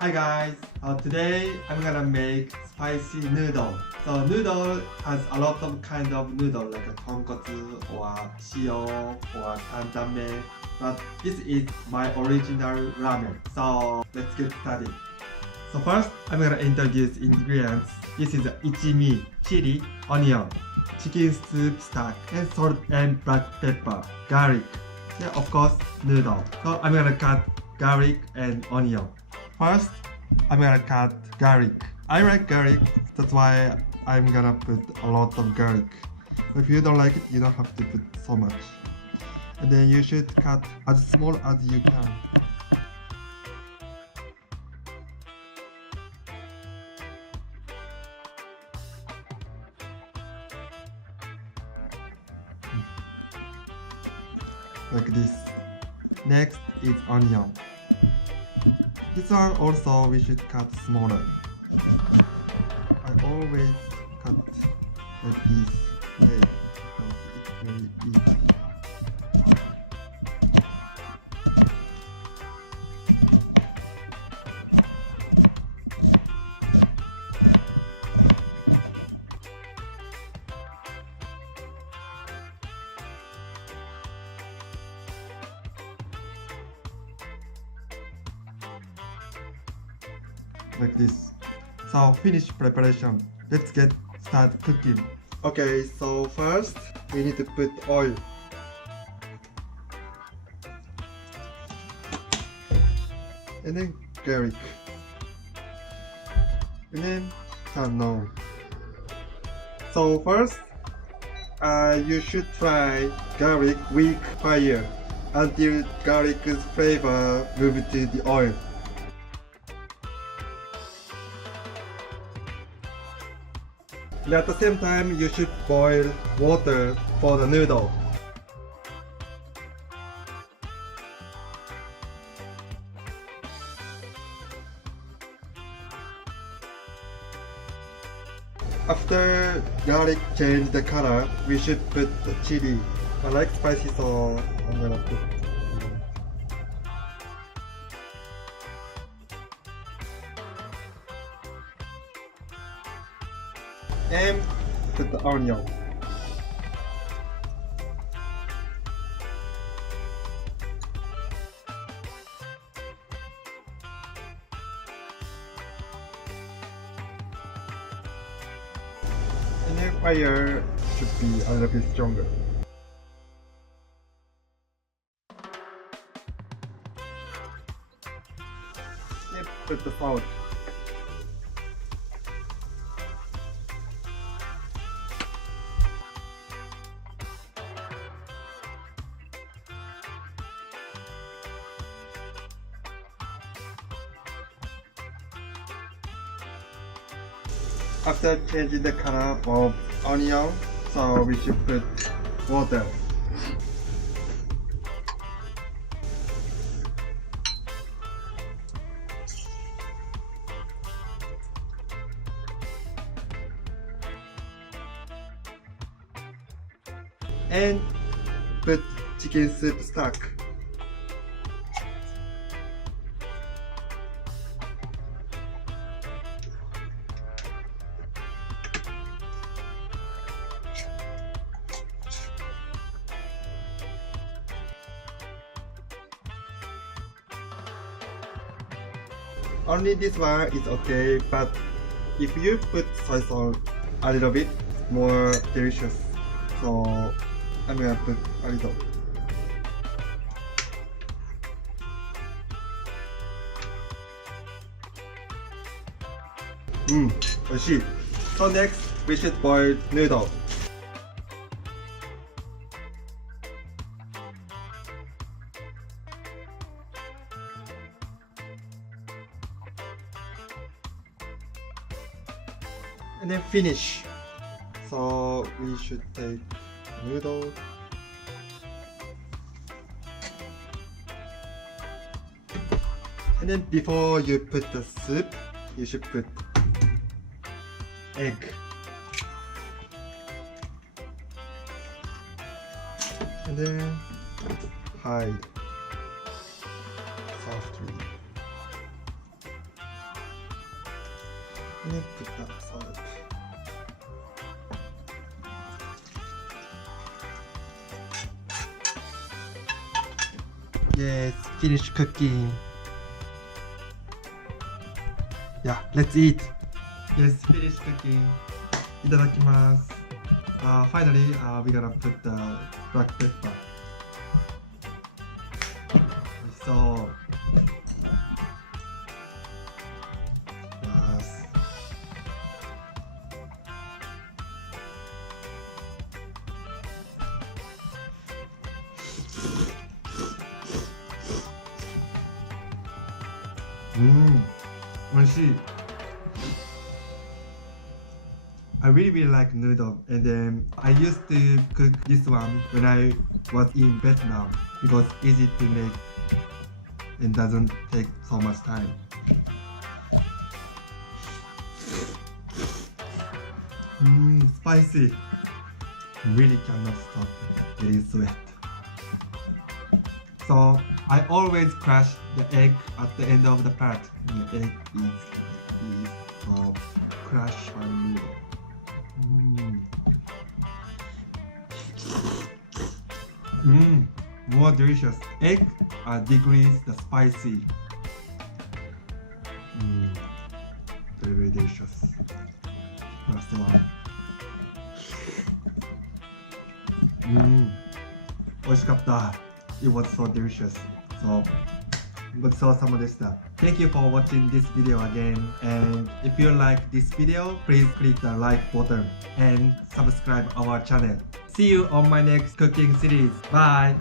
Hi guys, today I'm gonna make spicy noodle. So noodle has a lot of kind of noodle like a tonkotsu or shio or tantame, but this is my original ramen. So let's get started. So first I'm gonna introduce ingredients. This is ichimi, chili, onion, chicken soup stock, and salt and black pepper, garlic, and of course noodle. So I'm gonna cut garlic and onion. First, I'm gonna cut garlic. I like garlic, that's why I'm gonna put a lot of garlic. If you don't like it, you don't have to put so much. And then you should cut as small as you can. Like this. Next is onion. This one also we should cut smaller. I always cut like this way because it's very easy. Like this. So finish preparation. Let's get start cooking. Okay, so first we need to put oil. And then garlic. And then no. So first you should fry garlic with fire until garlic's flavor moves to the oil. And at the same time, you should boil water for the noodle. After garlic change the color, we should put the chili. I like spicy, so I'm gonna put. And put the onion. And then fire should be a little bit stronger. And put the salt. After changing the color of onion, so we should put water. And put chicken soup stock. Only this one is okay, but if you put soy sauce a little bit, more delicious. So I'm gonna put a little. Oishii. So next we should boil noodle. And then finish. So we should take noodle. And then before you put the soup, you should put egg. And then hide softly. I need to put salt. Yes, finish cooking. Yeah, let's eat. Yes, finish cooking. いただきます。Finally, we're gonna put the black pepper. 美味しそう。ます。美味しい。I really like noodle, and then I used to cook this one when I was in Vietnam because easy to make and doesn't take so much time. Spicy. Really cannot stop getting sweat. So I always crush the egg at the end of the part. The egg is like this, so crush my noodle. More delicious. Egg decrease the spicy. Very, very delicious. Last one. 美味しかった。It was so delicious. So, ごちそうさまでした。Thank you for watching this video again. And if you like this video, please click the like button and subscribe our channel. See you on my next cooking series. Bye!